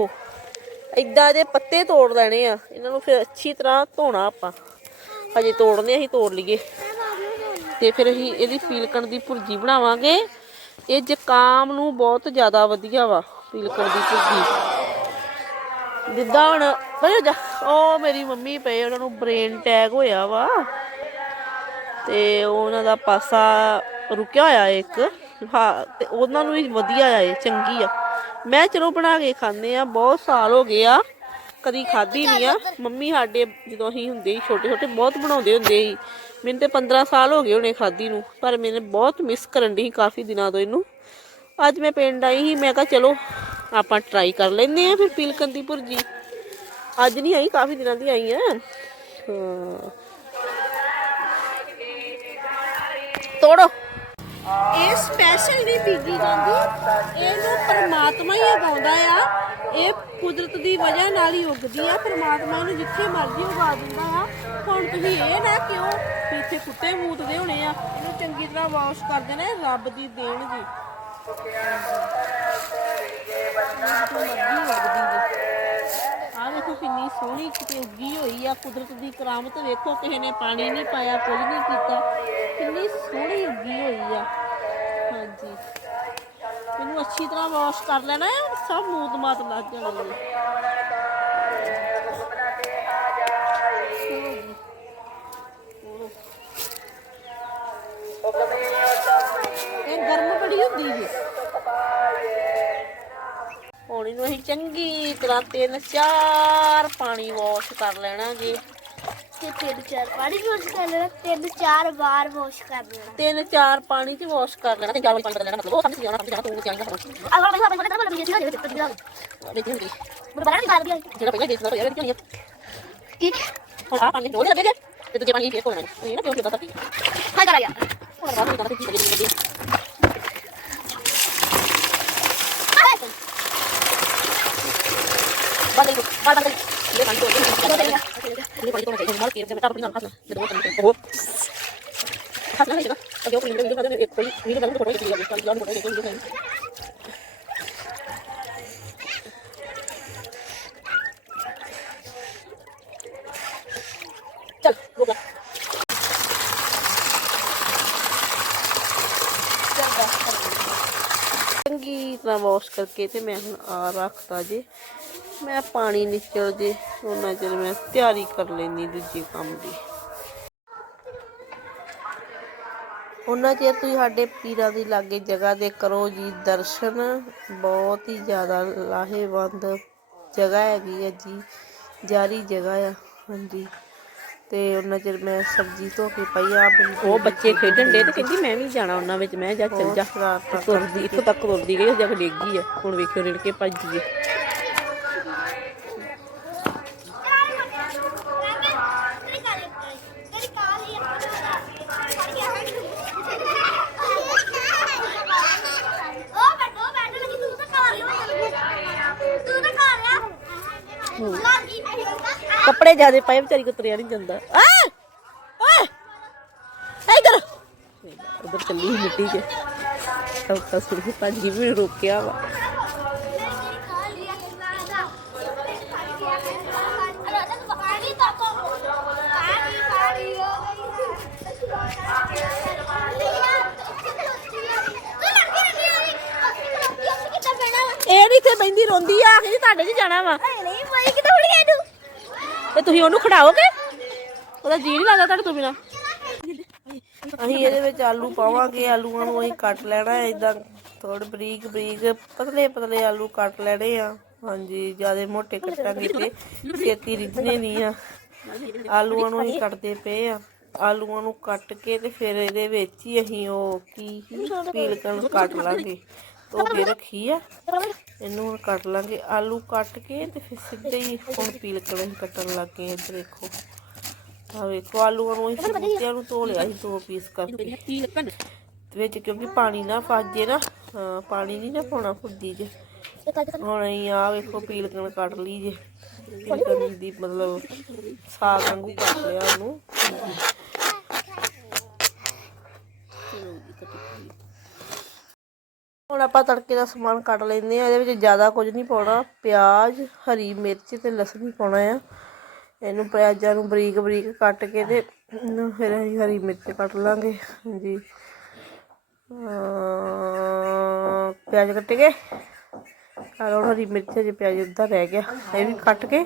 ਵੇਖੋ ਇਦਾਂ ਦੇ ਪੱਤੇ ਤੋੜ ਲੈਣੇ ਆ। ਇਹਨਾਂ ਨੂੰ ਫਿਰ ਅੱਛੀ ਤਰ੍ਹਾਂ ਧੋਣਾ ਆਪਾਂ। ਹਜੇ ਤੋੜਨੇ ਅਸੀਂ ਤੋੜ ਲਈਏ। ਤੇ ਫਿਰ ਅਸੀਂ ਇਹਦੀ ਪੀਲਕਣ ਦੀ ਭੁਰਜੀ ਬਣਾਵਾਂਗੇ। ਇਹ ਜ਼ੁਕਾਮ ਨੂੰ ਬਹੁਤ ਜ਼ਿਆਦਾ ਵਧੀਆ ਵਾ, ਪੀਲਕਣ ਦੀ ਭੁਰਜੀ। ਜਿੱਦਾਂ ਹੁਣ ਬਈ ਜਾ। ਉਹ ਮੇਰੀ ਮੰਮੀ ਪਏ, ਉਹਨਾਂ ਨੂੰ ਬ੍ਰੇਨ ਟੈਗ ਹੋਇਆ ਵਾ। ਤੇ ਉਹਨਾਂ ਦਾ ਪਾਸਾ ਰੁਕਿਆ ਹੋਇਆ ਇੱਕ। ਹਾਂ, ਤੇ ਉਹਨਾਂ ਨੂੰ ਵੀ ਵਧੀਆ ਆ ਇਹ, ਚੰਗੀ ਆ। ਮੈਂ ਚਲੋ ਬਣਾ ਕੇ ਖਾਂਦੇ ਆ, ਬਹੁਤ ਸਾਲ ਹੋ ਗਏ ਆ, ਕਦੀ ਖਾਧੀ ਨਹੀਂ ਆ। ਮੰਮੀ ਸਾਡੇ ਜਦੋਂ ਅਸੀਂ ਹੁੰਦੇ ਸੀ ਛੋਟੇ ਛੋਟੇ ਬਹੁਤ ਬਣਾਉਂਦੇ ਹੁੰਦੇ ਸੀ। ਮੈਨੂੰ ਤੇ 15 ਸਾਲ ਹੋ ਗਏ ਹੋਣੇ ਖਾਧੀ ਨੂੰ, ਪਰ ਮੈਨੇ ਬਹੁਤ ਮਿਸ ਕਰਨ ਦੀ ਕਾਫੀ ਦਿਨਾਂ ਤੋਂ ਇਹਨੂੰ। ਅੱਜ ਮੈਂ ਪਿੰਡ ਆਈ ਸੀ, ਮੈਂ ਕਿਹਾ ਚਲੋ ਆਪਾਂ ਟਰਾਈ ਕਰ ਲੈਂਦੇ ਆ ਫਿਰ ਪੀਲਕਣ ਦੀ ਭੁਰਜੀ ਅੱਜ ਨਹੀਂ ਆਈ, ਕਾਫੀ ਦਿਨਾਂ ਦੀ ਆਈ ਆ। ਤੋੜੋ। ਸਪੈਸ਼ਲ ਨਹੀਂ ਬੀਜੀ ਜਾਂਦੀ। ਇਹਨੂੰ ਪਰਮਾਤਮਾ ਹੀ ਉਗਾਉਂਦਾ ਆ। ਇਹ ਕੁਦਰਤ ਦੀ ਵਜ੍ਹਾ ਨਾਲ ਹੀ ਉੱਗਦੀ ਆ। ਪਰਮਾਤਮਾ ਇਹਨੂੰ ਜਿੱਥੇ ਮਰਜ਼ੀ ਉਗਾ ਦਿੰਦਾ ਆ। ਹੁਣ ਤੁਸੀਂ ਇਹ ਨਾ ਕਿਉਂ ਵੀ ਇੱਥੇ ਕੁੱਤੇ ਮੂਤਦੇ ਹੋਣੇ ਆ? ਇਹਨੂੰ ਚੰਗੀ ਤਰ੍ਹਾਂ ਵਾਸ਼ ਕਰ ਦੇਣਾ ਇਹ ਰੱਬ ਦੀ ਦੇਣ ਜੀ ਆ ਵੇਖੋ ਕਿੰਨੀ ਸੋਹਣੀ ਕਿਤੇ ਉੱਗੀ ਹੋਈ ਆ। ਕੁਦਰਤ ਦੀ ਕਰਾਮਤ ਵੇਖੋ, ਕਿਸੇ ਨੇ ਪਾਣੀ ਨਹੀਂ ਪਾਇਆ, ਕੁਝ ਨਹੀਂ ਕੀਤਾ। ਕਿੰਨੀ ਸੋਹਣੀ ਉੱਗੀ ਹੋਈ ਆ। ਹਾਂਜੀ। ਇਹਨੂੰ ਅੱਛੀ ਤਰ੍ਹਾਂ ਵਾਸ਼ ਕਰ ਲੈਣਾ ਹੈ ਸਭ ਮੂਤ ਮਾਤ ਲੱਗ ਜਾਣੀ ਹੈ ਇਹ ਗਰਮ ਬੜੀ ਹੁੰਦੀ ਜੀ। ਹੁਣ ਇਹਨੂੰ ਅਸੀਂ ਚੰਗੀ ਤਰ੍ਹਾਂ ਤਿੰਨ ਚਾਰ ਪਾਣੀ ਵਾਸ਼ ਕਰ ਲੈਣਾ ਜੀ। ਤੇ ਤਿੰਨ ਚਾਰ ਪਾਣੀ ਵਾਸ਼ ਕਰ ਲੈਣਾ ਤਿੰਨ ਚਾਰ ਵਾਰ ਵਾਸ਼ ਕਰ ਲੈਣਾ। ਤਿੰਨ ਚਾਰ ਪਾਣੀ ਚ ਵਾਸ਼ ਕਰ ਲੈਣਾ ਤਿੰਨ ਚਾਰ ਵਾਰੀ ਪਾਣੀ ਕਰ ਲੈਣਾ ਮਤਲਬ ਉਹ ਸਮਝ ਗਿਆ ਸਮਝ ਗਿਆ ਤੂੰ ਕਿਹਾ ਸਮਝ ਆ ਵਾਰ ਵਾਰ ਵਾਰ ਵਾਰ ਜਿਹੜਾ ਜਿਹੜਾ ਜਿਹੜਾ ਵੇਖੀ ਹੁੰਦੀ। ਬੜਾ ਨਹੀਂ ਬਾਲ ਗਿਆ ਜਿਹੜਾ ਪਹਿਲਾਂ ਦੇਖਦਾ ਤਾਂ ਯਾਰ ਕਿਉਂ ਨਹੀਂ ਕੀ ਹੁਣ ਆ ਪਾਣੀ ਡੋਲੇ ਲੱਗੇ ਜੇ ਤੇ ਦੂਜੇ ਪਾਣੀ ਫੇਰ ਕੋਲ ਲੈਣਾ ਇਹ ਨਾ ਕਿਉਂ ਕਿਦਾਂ ਤਾਂ ਹਾਂ ਕਰਾ ਯਾਰ ਹੋਰ ਬਾਅਦ ਵਿੱਚ ਤਾਂ ਕੀ ਲੱਗੀ ਲੱਗੀ ਬਾਲੇ ਨੂੰ ਬਾਲ ਬਾਲ ਇਹ ਪਾਣੀ ਤੋਂ ਇਹ ਪਾਣੀ ਤੋਂ ਨਹੀਂ ਮਾਰ ਚੰਗੀ ਤਰ੍ਹਾਂ ਵਾਸ਼ ਕਰਕੇ ਤੇ ਮੈਂ ਹੁਣ ਆ ਰੱਖਤਾ ਜੇ। ਮੈਂ ਪਾਣੀ ਨਿਚਲ ਜੇ ਉਹਨਾਂ ਚਿਰ ਮੈਂ ਤਿਆਰੀ ਕਰ ਲੈਣੀ ਦੂਜੇ ਕੰਮ ਦੀ। ਉਹਨਾਂ ਚਿਰ ਤੁਸੀਂ ਸਾਡੇ ਪੀਰਾਂ ਦੀ ਲਾਗੇ ਜਗ੍ਹਾ ਦੇ ਕਰੋ ਜੀ ਦਰਸ਼ਨ। ਬਹੁਤ ਹੀ ਜ਼ਿਆਦਾ ਲਾਹੇਵੰਦ ਜਗ੍ਹਾ ਹੈਗੀ ਹੈ ਜੀ ਜਾਰੀ ਜਗ੍ਹਾ ਆ ਹਾਂਜੀ। ਤੇ ਉਹਨਾਂ ਚਿਰ ਮੈਂ ਸਬਜ਼ੀ ਧੋ ਕੇ ਪਈ ਆ ਉਹ ਬੱਚੇ ਖੇਡਣ ਦੇ ਤੇ ਕਹਿੰਦੀ ਮੈਂ ਵੀ ਜਾਣਾ ਉਹਨਾਂ ਵਿੱਚ ਮੈਂ ਜਾ ਚੱਲ ਜਾ। ਤੁਰਦੀ ਇੱਥੋਂ ਤੱਕ ਤੁਰਦੀ ਗਈ ਜਾ ਕੇ ਡਿੱਗ ਆ। ਹੁਣ ਵੇਖਿਓ ਰੇੜ ਕੇ ਭੱਜੀ ਏ ਕੱਪੜੇ ਜਿਆਦੇ ਪਾਏ ਵਿਚਾਰੀ ਕੋ ਤੁਰਿਆ ਨਹੀਂ ਜਾਂਦਾ। ਆ! ਓਏ ਇਧਰ ਉਧਰ ਚੱਲੀ ਮਿੱਟੀ 'ਚ। ਭੱਜ ਗਈ ਵੀ ਰੋਕਿਆ ਵਾ। ਇਹ ਨਹੀਂ ਤੇ ਬੈਂਦੀ ਰੋਂਦੀ ਆ ਕਿ ਤੁਹਾਡੇ 'ਚ ਜਾਣਾ ਵਾ। ਨਹੀਂ ਮੈਂ ਕਿਤੇ ਤੇ ਤੁਸੀਂ ਉਹਨੂੰ ਖੜਾਓਗੇ? ਉਹਦਾ ਜੀ ਨਹੀਂ ਲੱਗਦਾ ਤੁਹਾਡੇ ਤੋਂ ਬਿਨਾ। ਅਸੀਂ ਇਹਦੇ ਵਿੱਚ ਆਲੂ ਪਾਵਾਂਗੇ, ਆਲੂਆਂ ਨੂੰ ਅਸੀਂ ਕੱਟ ਲੈਣਾ ਹੈ ਇਦਾਂ ਥੋੜੇ ਬਰੀਕ ਬਰੀਕ, ਪਤਲੇ ਪਤਲੇ ਆਲੂ ਕੱਟ ਲੈਣੇ ਆ। ਹਾਂਜੀ, ਜ਼ਿਆਦਾ ਮੋਟੇ ਕੱਟਾਂਗੇ ਤੇ ਛੇਤੀ ਰਿੱਝਣੇ ਨਹੀਂ ਆ। ਆਲੂਆਂ ਨੂੰ ਅਸੀਂ ਕੱਟਦੇ ਪਏ ਆ। ਆਲੂਆਂ ਨੂੰ ਕੱਟ ਕੇ ਤੇ ਫਿਰ ਇਹਦੇ ਵਿੱਚ ਹੀ ਅਸੀਂ ਉਹ ਕੀ ਪੀਲਕਣ ਕੱਟ ਲਾਂਗੇ। ਧੋ ਕੇ ਰੱਖੀ ਆ। ਇਹਨੂੰ ਹੁਣ ਕੱਟ ਲਾਂਗੇ। ਆਲੂ ਕੱਟ ਕੇ ਤੇ ਫਿਰ ਸਿੱਧੇ ਹੀ ਹੁਣ ਪੀਲਕਣ ਅਸੀਂ ਕੱਟਣ ਲੱਗੇ ਆ। ਇੱਧਰ ਦੇਖੋ। ਆ ਵੇਖੋ, ਆਲੂਆਂ ਨੂੰ ਅਸੀਂ ਬੂਟਿਆਂ ਨੂੰ ਧੋ ਲਿਆ ਸੀ ਦੋ ਪੀਸ ਕਰਕੇ। ਵਿੱਚ ਕਿਉਂਕਿ ਪਾਣੀ ਨਾ ਫਸ ਜੇ ਨਾ, ਹਾਂ, ਪਾਣੀ ਨਹੀਂ ਨਾ ਪਾਉਣਾ ਫੁੱਦੀ ਚ ਹੁਣ ਅਸੀਂ ਆ ਵੇਖੋ ਪੀਲਕਣ ਕੱਟ ਲਈ ਜੇ। ਪੀਲਕਣ ਦੀ ਮਤਲਬ ਸਾਗ ਵਾਂਗੂ ਕੱਟ ਲਿਆ ਉਹਨੂੰ। ਹੁਣ ਆਪਾਂ ਤੜਕੇ ਦਾ ਸਮਾਨ ਕੱਟ ਲੈਂਦੇ ਆ ਇਹਦੇ ਵਿੱਚ ਜ਼ਿਆਦਾ ਕੁਝ ਨਹੀਂ ਪਾਉਣਾ। ਪਿਆਜ਼, ਹਰੀ ਮਿਰਚ ਤੇ ਲਸਣ ਹੀ ਪਾਉਣਾ ਆ। ਇਹਨੂੰ ਪਿਆਜ਼ਾਂ ਨੂੰ ਬਰੀਕ ਬਰੀਕ ਕੱਟ ਕੇ ਤੇ ਫਿਰ ਅਸੀਂ ਹਰੀ ਮਿਰਚ ਕੱਟ ਲਾਂਗੇ। ਹਾਂਜੀ। ਪਿਆਜ਼ ਕੱਟ ਕੇ। ਆ ਹਰੀ ਮਿਰਚ ਜੇ ਪਿਆਜ਼ ਅੱਧਾ ਰਹਿ ਗਿਆ। ਇਹ ਵੀ ਕੱਟ ਕੇ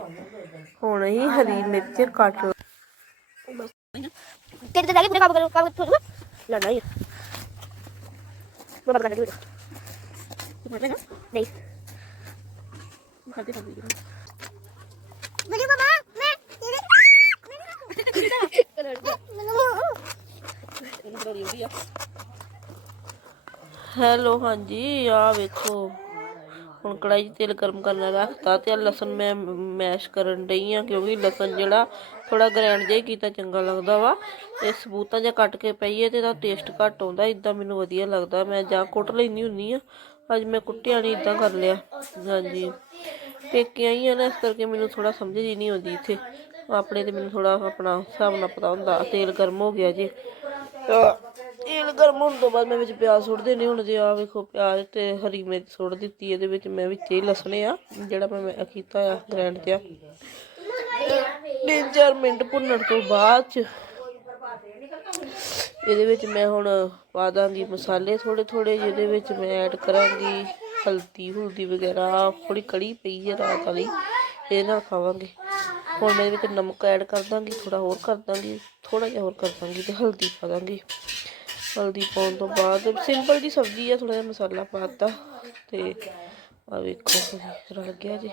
ਹੁਣ ਅਸੀਂ ਹਰੀ ਮਿਰਚ ਕੱਟ ਲਾ ਤੇਰੇ ਤੇ ਜਾ ਪੂਰੇ ਕੰਮ ਕਰੋ ਕੰਮ ਕਰ। ਤੂੰ ਹੀ ਮੈਂ ਦੇ ਹੈਲੋ ਹਾਂਜੀ ਆ ਵੇਖੋ ਹੁਣ ਕੜਾਈ 'ਚ ਤੇਲ ਗਰਮ ਕਰਨਾ ਰੱਖਤਾ ਤੇ ਲਸਣ ਮੈਂ ਮੈਸ਼ ਕਰਨ ਡਈ ਆ ਕਿਉਂਕਿ ਲਸਣ ਜਿਹੜਾ ਥੋੜਾ ਗ੍ਰੈਂਡ ਜਿਹਾ ਹੀ ਕੀਤਾ ਚੰਗਾ ਲੱਗਦਾ ਵਾ। ਇਹ ਸਬੂਤਾਂ ਜਿਹਾ ਕੱਟ ਕੇ ਪਈਏ ਤੇ ਇਹਦਾ ਟੇਸਟ ਘੱਟ ਆਉਂਦਾ ਇਦਾਂ ਮੈਨੂੰ ਵਧੀਆ ਲੱਗਦਾ। ਮੈਂ ਜਾਂ ਕੁੱਟ ਲੈਂਦੀ ਹੁੰਨੀ ਆ। ਅੱਜ ਮੈਂ ਕੁੱਟਿਆ ਨਹੀਂ ਇਦਾਂ ਕਰ ਲਿਆ। ਹਾਂਜੀ। ਪੇਕੇ ਆਈ ਆ ਨਾ, ਇਸ ਕਰਕੇ ਮੈਨੂੰ ਥੋੜਾ ਸਮਝ ਹੀ ਨਹੀਂ ਆਉਂਦੀ ਇੱਥੇ। ਆਪਣੇ ਤੇ ਮੈਨੂੰ ਥੋੜਾ ਆਪਣਾ ਹਿਸਾਬ ਨਾਲ ਪਤਾ ਹੁੰਦਾ, ਤੇਲ ਗਰਮ ਹੋ ਗਿਆ ਜੀ। ਤਾਂ ਤੇਲ ਗਰਮ ਹੋਣ ਤੋਂ ਬਾਅਦ ਮੈਂ ਵਿੱਚ ਪਿਆਜ਼ ਸੁੱਟ ਦੇਣੇ, ਹੁਣ ਜੇ ਆ ਵੇਖੋ, ਪਿਆਜ਼ ਤੇ ਹਰੀ ਮਿਰਚ ਸੁੱਟ ਦਿੱਤੀ, ਇਹਦੇ ਵਿੱਚ ਮੈਂ ਵਿੱਚ ਹੀ ਲਸਣੇ ਆ, ਜਿਹੜਾ ਮੈਂ ਮੈਂ ਕੀਤਾ ਆ ਗ੍ਰੈਂਡ ਜਿਹਾ ਤਿੰਨ ਚਾਰ ਮਿੰਟ ਭੁੰਨਣ ਤੋਂ ਬਾਅਦ ਚ ਇਹਦੇ ਵਿੱਚ ਮੈਂ ਹੁਣ ਪਾ ਦਾਂਗੀ ਮਸਾਲੇ ਥੋੜੇ ਥੋੜੇ ਜਿਹਦੇ ਵਿੱਚ ਮੈਂ ਐਡ ਕਰਾਂਗੀ ਹਲਦੀ, ਹੁਲਦੀ ਵਗੈਰਾ। ਥੋੜੀ ਕੜੀ ਪਈ ਹੈ ਰਾਤ ਵਾਲੀ ਇਹਦੇ ਨਾਲ ਖਾਵਾਂਗੇ। ਹੁਣ ਮੈਂ ਇਹਦੇ ਵਿੱਚ ਨਮਕ ਐਡ ਕਰ ਦਾਂਗੀ ਥੋੜਾ ਹੋਰ ਕਰ ਦਾਂਗੀ ਥੋੜਾ ਜਿਹਾ ਹੋਰ ਕਰ ਦਾਂਗੀ ਤੇ ਹਲਦੀ ਪਾ ਦਾਂਗੀ। ਹਲਦੀ ਪਾਉਣ ਤੋਂ ਬਾਅਦ ਸਿੰਪਲ ਜੀ ਸਬਜ਼ੀ ਆ ਥੋੜਾ ਜਿਹਾ ਮਸਾਲਾ ਪਾਤਾ ਤੇ ਆ ਵੇਖੋ ਰਲ ਗਿਆ ਜੀ।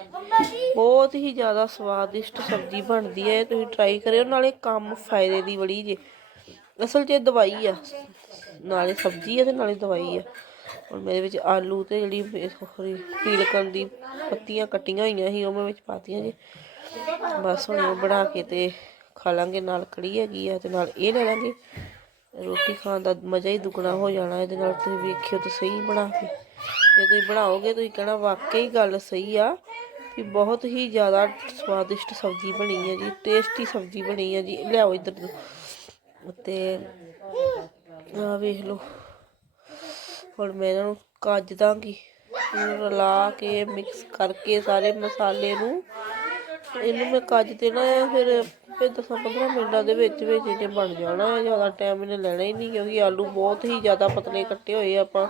ਬਹੁਤ ਹੀ ਜ਼ਿਆਦਾ ਸਵਾਦਿਸ਼ਟ ਸਬਜ਼ੀ ਬਣਦੀ ਹੈ ਤੁਸੀਂ ਟਰਾਈ ਕਰਿਓ, ਨਾਲੇ ਕੰਮ ਫਾਇਦੇ ਦੀ ਬੜੀ ਜੇ। ਅਸਲ 'ਚ ਇਹ ਦਵਾਈ ਆ। ਨਾਲੇ ਸਬਜ਼ੀ ਆ ਤੇ ਨਾਲੇ ਦਵਾਈ ਆ। ਹੁਣ ਮੇਰੇ ਵਿੱਚ ਆਲੂ ਤੇ ਜਿਹੜੀ ਪੀਲਕਣ ਦੀ ਪੱਤੀਆਂ ਕੱਟੀਆਂ ਹੋਈਆਂ ਸੀ, ਉਹ ਮੈਂ ਵਿੱਚ ਪਾਤੀਆਂ ਜੀ। ਬਸ ਹੁਣ ਉਹ ਬਣਾ ਕੇ ਤੇ ਖਾ ਲਾਂਗੇ। ਨਾਲ ਕੜੀ ਹੈਗੀ ਆ ਤੇ ਨਾਲ ਇਹ ਲੈ ਲਾਂਗੇ। ਰੋਟੀ ਖਾਣ ਦਾ ਮਜ਼ਾ ਹੀ ਦੁੱਗਣਾ ਹੋ ਜਾਣਾ। ਇਹਦੇ ਨਾਲ ਤੁਸੀਂ ਵੇਖਿਓ ਤਾਂ ਸਹੀ ਬਣਾ ਕੇ। ਜੇ ਤੁਸੀਂ ਬਣਾਓਗੇ, ਤੁਸੀਂ ਕਹਿਣਾ ਵਾਕਈ ਗੱਲ ਸਹੀ ਆ ਵੀ ਬਹੁਤ ਹੀ ਜ਼ਿਆਦਾ ਸਵਾਦਿਸ਼ਟ ਸਬਜ਼ੀ ਬਣੀ ਹੈ ਜੀ। ਟੇਸਟੀ ਸਬਜ਼ੀ ਬਣੀ ਹੈ ਜੀ। ਲਿਆਓ ਇੱਧਰ ਨੂੰ ਆ ਵੇਖ ਲਓ। ਹੁਣ ਮੈਂ ਇਹਨਾਂ ਨੂੰ ਕੱਜ ਦਾਂਗੀ। ਰਲਾ ਕੇ ਮਿਕਸ ਕਰਕੇ ਸਾਰੇ ਮਸਾਲੇ ਨੂੰ ਇਹਨੂੰ ਮੈਂ ਕੱਜ ਦੇਣਾ ਹੈ ਫਿਰ ਫਿਰ 10 15 ਮਿੰਟਾਂ ਦੇ ਵਿੱਚ ਵਿੱਚ ਇਹਨੇ ਬਣ ਜਾਣਾ ਹੈ ਜ਼ਿਆਦਾ ਟਾਈਮ ਇਹਨੇ ਲੈਣਾ ਹੀ ਨਹੀਂ ਕਿਉਂਕਿ ਆਲੂ ਬਹੁਤ ਹੀ ਜ਼ਿਆਦਾ ਪਤਲੇ ਕੱਟੇ ਹੋਏ ਆਪਾਂ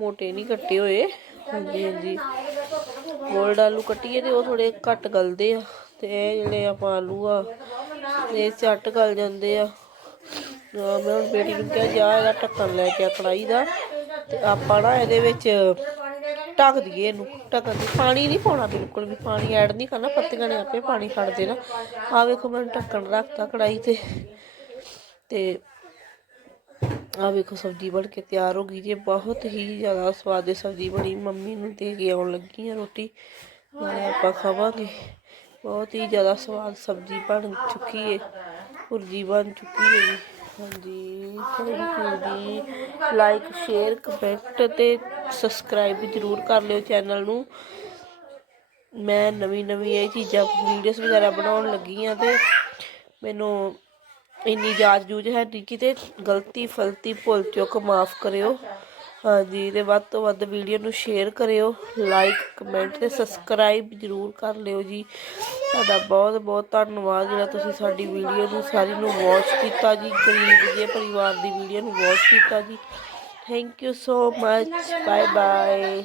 ਮੋਟੇ ਨਹੀਂ ਕੱਟੇ ਹੋਏ। ਹਾਂਜੀ ਹਾਂਜੀ। ਗੋਲਡ ਆਲੂ ਕੱਟੀਏ ਤੇ ਉਹ ਥੋੜੇ ਘੱਟ ਗਲਦੇ ਆ। ਤੇ ਇਹ ਜਿਹੜੇ ਆਪਾਂ ਆਲੂ ਆ, ਇਹ ਝੱਟ ਗਲ ਜਾਂਦੇ ਆ। ਮੈਂ ਹੁਣ ਬੇਟੀ ਨੂੰ ਕਿਹਾ, ਜਾ ਇਹਦਾ ਢੱਕਣ ਲੈ ਕੇ ਆ ਕੜਾਈ ਦਾ ਤੇ ਆਪਾਂ ਨਾ ਇਹਦੇ ਵਿੱਚ ਢੱਕ ਦਈਏ ਇਹਨੂੰ, ਢੱਕਣ ਦੀ ਪਾਣੀ ਨਹੀਂ ਪਾਉਣਾ ਬਿਲਕੁਲ ਵੀ, ਪਾਣੀ ਐਡ ਨਹੀਂ ਕਰਨਾ, ਪੱਤੀਆਂ ਨੇ ਆਪੇ ਪਾਣੀ ਛੱਡ ਦੇਣਾ ਆ ਵੇਖੋ, ਮੈਂ ਢੱਕਣ ਰੱਖਤਾ ਕੜਾਈ ਤੇ ਤੇ ਆ ਵੇਖੋ, ਸਬਜ਼ੀ ਬਣ ਕੇ ਤਿਆਰ ਹੋ ਗਈ ਜੀ। ਬਹੁਤ ਹੀ ਜ਼ਿਆਦਾ ਸਵਾਦੀ ਸਬਜ਼ੀ ਬਣੀ। ਮੰਮੀ ਨੂੰ ਦੇ ਕੇ ਆਉਣ ਲੱਗੀ ਆ ਰੋਟੀ। ਨਾਲੇ ਆਪਾਂ ਖਾਵਾਂਗੇ। ਬਹੁਤ ਹੀ ਜ਼ਿਆਦਾ ਸਵਾਦ ਸਬਜ਼ੀ ਬਣ ਚੁੱਕੀ ਹੈ ਭੁਰਜੀ ਬਣ ਚੁੱਕੀ ਹੈ ਜੀ। ਹਾਂਜੀ thank you like share comment ਤੇ ਸਬਸਕ੍ਰਾਈਬ ਜ਼ਰੂਰ ਕਰ ਲਿਓ ਚੈਨਲ ਨੂੰ। ਮੈਂ ਨਵੀਂ ਨਵੀਂ ਇਹ ਚੀਜ਼ਾਂ ਵੀਡੀਓਜ਼ ਵਗੈਰਾ ਬਣਾਉਣ ਲੱਗੀ ਆ ਤੇ ਮੈਨੂੰ ਇੰਨੀ ਜਾਚ ਜੂਝ ਹੈ ਨਹੀਂ ਕਿਤੇ ਗਲਤੀ ਫਲਤੀ ਭੁੱਲ ਚੁੱਕ ਮਾਫ ਕਰਿਓ। ਹਾਂਜੀ, ਤੇ ਵੱਧ ਤੋਂ ਵੱਧ ਵੀਡੀਓ ਨੂੰ ਸ਼ੇਅਰ ਕਰਿਓ ਲਾਈਕ ਕਮੈਂਟ ਤੇ ਸਬਸਕ੍ਰਾਈਬ ਜ਼ਰੂਰ ਕਰ ਲਿਓ ਜੀ। ਤੁਹਾਡਾ ਬਹੁਤ ਬਹੁਤ ਧੰਨਵਾਦ ਜਿਹੜਾ ਤੁਸੀਂ ਸਾਡੀ ਵੀਡੀਓ ਨੂੰ ਸਾਰੀ ਨੂੰ ਵਾਚ ਕੀਤਾ ਜੀ, ਗਰੀਬ ਜਿਹੇ ਪਰਿਵਾਰ ਦੀ ਵੀਡੀਓ ਨੂੰ ਵਾਚ ਕੀਤਾ ਜੀ। Thank you so much bye bye